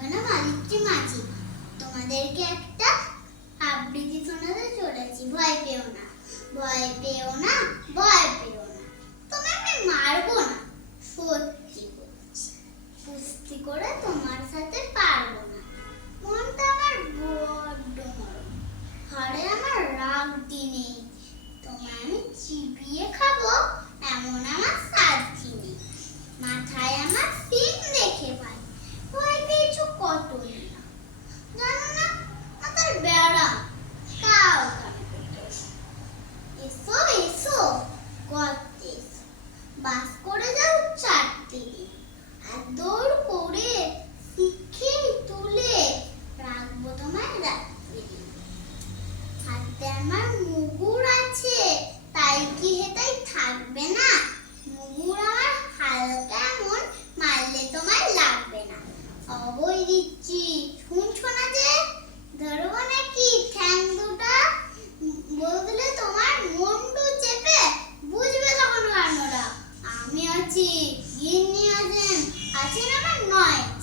হলাম আদিত্য মাঝি। তোমাদেরকে একটা আবৃত্তি শোনাতে চলেছি। ভয় পেও না, ভয় পেও না, ভয় পেও না, তোমায় আমি মারবো না, সত্যি বলছি। কুস্তি করে তোমার সাথে পারবো না। মনটা আমার বড্ড নরম, হাড়ে আমার রাগটি নেই। তোমায় আমি চিবিয়ে খাবো এমন আমার সাধ্যি নেই। মাথায় আমার সিং দেখে পাই, ভয় পেয়েছো কত না জানো না, মাথার বেড়া কাউ কানবে দোষ। এসো এসো গর্তে এসো, বাস করে যাও 4টে দিন। আদর করে শিখে তুলে রাখবো তোমায় রাত্রি দিন। হাতে আমার মুগুর আছে, তাই কি হেতাই থাকবে না? মুগুর আমার হালকা এমন, মারলে তোমায় লাগবে না। অবৈ দিচ্ছি, শুনছো না যে? ধরবো নাকি ঠ্যাং দুটা, বদলে তোমার মুন্ডু চেপে বুঝবে তখন কান্নটা। আমি আছি, গিন্নি আছেন, আছেন আমার 9